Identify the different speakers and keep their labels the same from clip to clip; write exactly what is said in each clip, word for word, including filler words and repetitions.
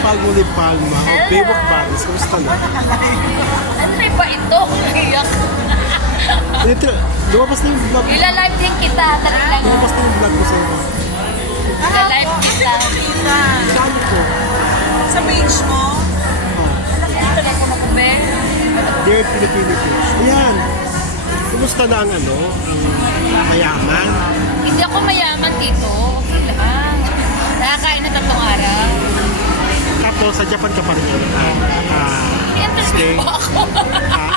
Speaker 1: Paguli Palma.
Speaker 2: Hello.
Speaker 1: Baywalk Baris. Kamusta na?
Speaker 2: Ano ba ito? Iyak.
Speaker 1: Dito, lumabas na yung vlog.
Speaker 2: Ila-live din kita. Talagang.
Speaker 1: Lumabas na yung vlog ko sa'yo.
Speaker 2: Ila-live kita.
Speaker 1: Saan ko?
Speaker 3: Sa page mo,
Speaker 2: Ito na ko makume.
Speaker 1: Dear Philippines. Ayan. Kumusta na ang ano? Ang mayaman?
Speaker 2: Hindi ako mayaman dito. Okay lang. Nakakain na tatlong araw.
Speaker 1: Tapos sa Japan ka pa rin. Ah,
Speaker 2: Interest
Speaker 1: stay.
Speaker 2: po ako.
Speaker 1: Ah,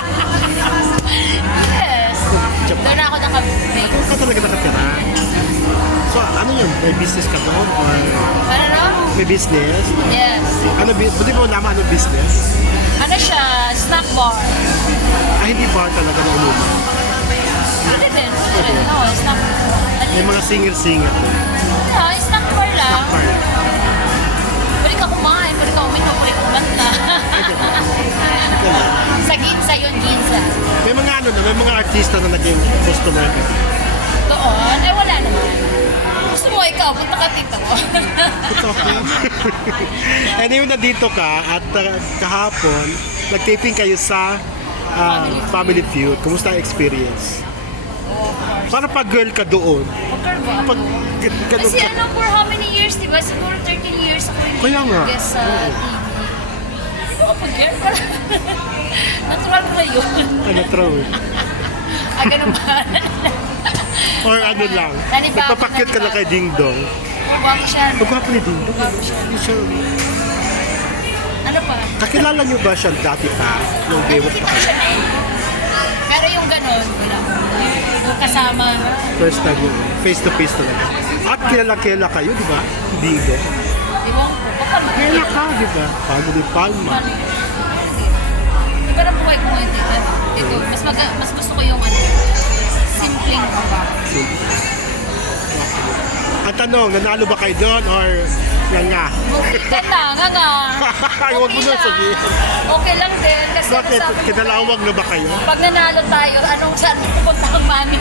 Speaker 2: Yes.
Speaker 1: Japan.
Speaker 2: Doon ako nakabase.
Speaker 1: Doon ka talaga nakatira. So, ano yun? May business ka doon? Or
Speaker 2: Ano no?
Speaker 1: may business?
Speaker 2: Yes.
Speaker 1: Ano, bu- buti mo naman ano business?
Speaker 2: Ano siya? Snack bar.
Speaker 1: Ah, hindi bar talaga na umuman.
Speaker 2: Pwede din. Pwede din. No, snack bar.
Speaker 1: May mga singer-singer doon.
Speaker 2: No, snack bar lang.
Speaker 1: Snack bar.
Speaker 2: Pwede ka kumain, pwede ka uminom, pwede ka kumanta.
Speaker 1: Ganun.
Speaker 2: Sa Ginza yun, Ginza.
Speaker 1: May mga ano na, may mga artista na naging customer ka.
Speaker 2: Doon, eh wala naman. Gusto mo ikaw, punta ka dito.
Speaker 1: Ito ako. Anyway, nandito ka at uh, kahapon, nag-taping kayo sa uh, Family Feud. Kumusta ang experience? Para pag girl ka doon,
Speaker 2: Okay ba?
Speaker 1: pag g- ganun
Speaker 2: Kasi
Speaker 1: ka,
Speaker 2: ano, for how many years, di ba? Siguro thirteen years ako rin
Speaker 1: Kaya nga.
Speaker 2: guest sa T V. Hindi ko kapag girl. Natural ko na yun.
Speaker 1: ano, true.
Speaker 2: Ah, ganun ba?
Speaker 1: Or ano lang,
Speaker 2: Nanibago,
Speaker 1: nagpapakit ka na kay Ding Dong.
Speaker 2: Magwapo siya.
Speaker 1: Magwapo ni Ding Dong.
Speaker 2: Magwapo siya.
Speaker 1: Hindi siya,
Speaker 2: Ano pa?
Speaker 1: kakilala niyo ba siya dati pa? Yung Baywalk
Speaker 2: Nakikita
Speaker 1: pa
Speaker 2: ko
Speaker 1: kayo?
Speaker 2: siya na eh. Pero yung ganun, wala. Yung kasama.
Speaker 1: First time yun. Face to face talaga. At kilala-kilala kayo, di ba? Ding Dong.
Speaker 2: Iwan ko. Baka
Speaker 1: Kilala
Speaker 2: makikita.
Speaker 1: ka, di ba? Family Palma.
Speaker 2: Iba na buhay ko ngayon dito. Dito, mas, mag, mas gusto ko yung ano, simpleng baba.
Speaker 1: Ang tanong, nanalo ba kayo doon or nga nga?
Speaker 2: Kita na, nga nga.
Speaker 1: Ay, huwag mo na sabihin.
Speaker 2: Okay lang din. Kasi
Speaker 1: Bakit?
Speaker 2: sabi ko,
Speaker 1: Kinalawag na ba kayo?
Speaker 2: pag nanalo tayo, anong saan pupunta ang mami?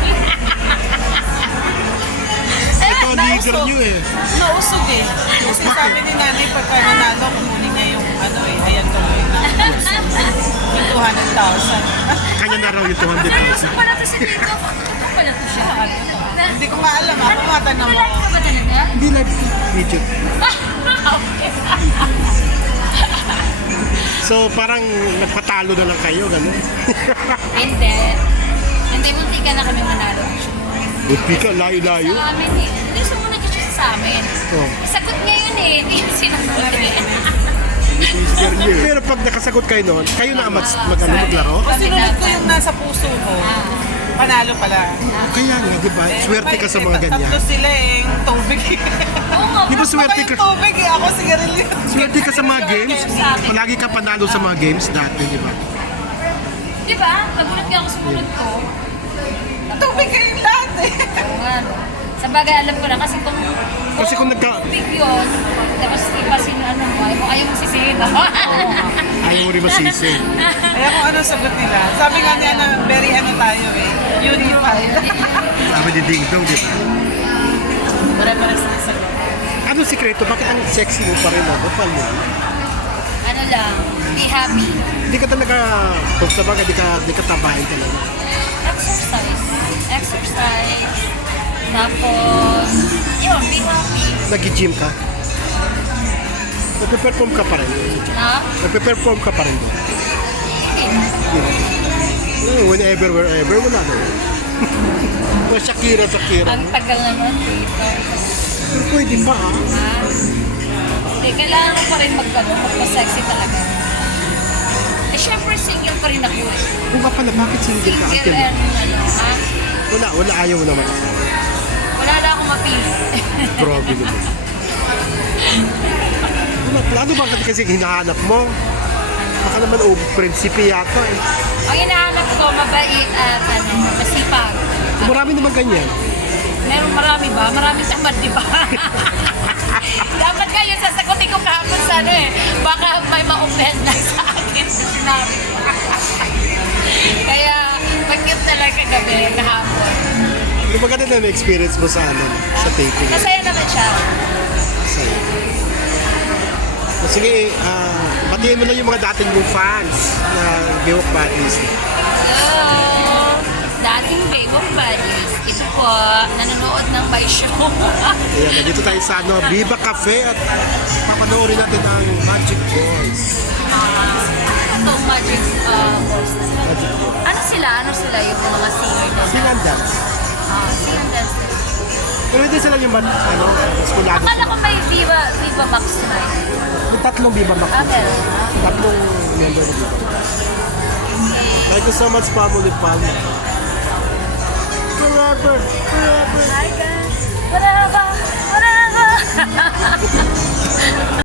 Speaker 1: Ito ang leader niyo eh.
Speaker 3: nausog eh. Kasi sabi ni nanay, pagka nanalo, kunin niya yung ano eh, ayan tuloy na. Yung two hundred thousand.
Speaker 1: Kanya na raw yung two hundred
Speaker 2: Gusto
Speaker 1: thousand.
Speaker 2: pala to si Tito. Totoo pala to siya.
Speaker 3: Hindi ko nga alam, ako nga tanong mo.
Speaker 2: Wala ka ba talaga?
Speaker 1: Hindi live video.
Speaker 2: Okay.
Speaker 1: So parang nagpatalo na lang kayo, gano'n?
Speaker 2: Hindi. Hindi, munti ka na kami manalo.
Speaker 1: Buti ka, layo-layo.
Speaker 2: Sa amin eh. Hindi gusto mo nag-shoot sa amin.
Speaker 1: Oh.
Speaker 2: Sagot niya yun eh. Hindi yung sinagot eh.
Speaker 1: Pero pag nakasagot kayo noon, kayo na ang mag, mag, ano, maglaro?
Speaker 3: Kasi sinunod ko yung nasa puso ko. Panalo pala.
Speaker 1: Kaya nga, di ba? Swerte ka sa mga ganyan.
Speaker 3: Tatlo sila eh, yung tubig.
Speaker 2: Oo nga.
Speaker 1: Di ba swerte
Speaker 3: Ako
Speaker 1: ka?
Speaker 3: yung tubig eh, ako sigarilyo.
Speaker 1: Swerte ka sa mga games? Palagi ka panalo sa mga games dati, di ba?
Speaker 2: Di ba? Nagulat nga ako sumunod ko.
Speaker 3: Tubig kayong lahat eh.
Speaker 2: Oo nga. no. Sa bagay, alam ko na kasi kung
Speaker 1: Kasi kung nagka-
Speaker 2: tubig yun, tapos iba sino ano mo, ayaw mo, ayaw mo sisihin.
Speaker 1: Ayaw mo rin masisi.
Speaker 3: Kaya kung anong sagot nila. Sabi nga niya na very ano tayo eh, unified.
Speaker 1: Sabi ni Ding Dong, di ba?
Speaker 3: Pare-pare sa sagot.
Speaker 1: Ano sikreto? Bakit ang sexy mo pa rin ako? Ba't mo?
Speaker 2: Ano lang, be happy.
Speaker 1: Hindi ka talaga, kung sa bagay, di ka, di ka tabahin talaga.
Speaker 2: Exercise. Exercise. Tapos, yun, be happy.
Speaker 1: Nag-gym ka? Nagpe-perform ka pa rin?
Speaker 2: Na?
Speaker 1: Nagpe-perform ka pa rin doon?
Speaker 2: Hindi.
Speaker 1: Eh, whenever, wherever, wala na. Mga Shakira, Shakira.
Speaker 2: Ang tagal naman dito.
Speaker 1: Pero pwede pa ah.
Speaker 2: Ha? Hindi, kailangan ko pa rin magkano, magpa-sexy talaga. Eh, syempre single pa rin ako eh.
Speaker 1: Kung nga pala, bakit single ka
Speaker 2: Single
Speaker 1: until now?
Speaker 2: and ano, ha?
Speaker 1: Wala, wala, ayaw mo naman.
Speaker 2: Wala na akong mapili.
Speaker 1: Grabe naman. Wala, plano ba kasi hinahanap mo? Baka naman, oh, prinsipe yata eh.
Speaker 2: Ang hinahanap ko, mabait at ano, masipag.
Speaker 1: Marami naman ganyan.
Speaker 2: Meron marami ba? Maraming tamad, di ba? Dapat nga yun sasagutin ko kahapon sa ano eh. Baka may ma-offend na sa akin sa sinabi ko. Kaya, pag-cute talaga gabi, kahapon.
Speaker 1: Ano maganda na may experience mo sa ano, sa taping?
Speaker 2: Masaya naman siya.
Speaker 1: Masaya. sige, ah, batiin mo na yung mga dating mong fans na Bewok Buddies.
Speaker 2: Hello! Dating Bagong Buddies. Ito po, nanonood ng my show.
Speaker 1: Ayan, nandito tayo sa ano, Viva Cafe at papanoorin natin ang Magic Boys.
Speaker 2: Ah, ano to, Magic uh, Boys?
Speaker 1: Magic Boys.
Speaker 2: Ano sila? Ano sila yung mga singer doon?
Speaker 1: Sing and dance.
Speaker 2: Ah, singer dancer.
Speaker 1: Pero hindi sila yung mat- ano, eskulado
Speaker 2: Akala
Speaker 1: sila.
Speaker 2: ko may Viva, Viva Max na eh.
Speaker 1: May tatlong Viva Max.
Speaker 2: Ah, meron.
Speaker 1: Tatlong member ng Viva Max. Thank you so much, Family Palma. Forever, forever.
Speaker 2: Hi guys! Whatever! Whatever!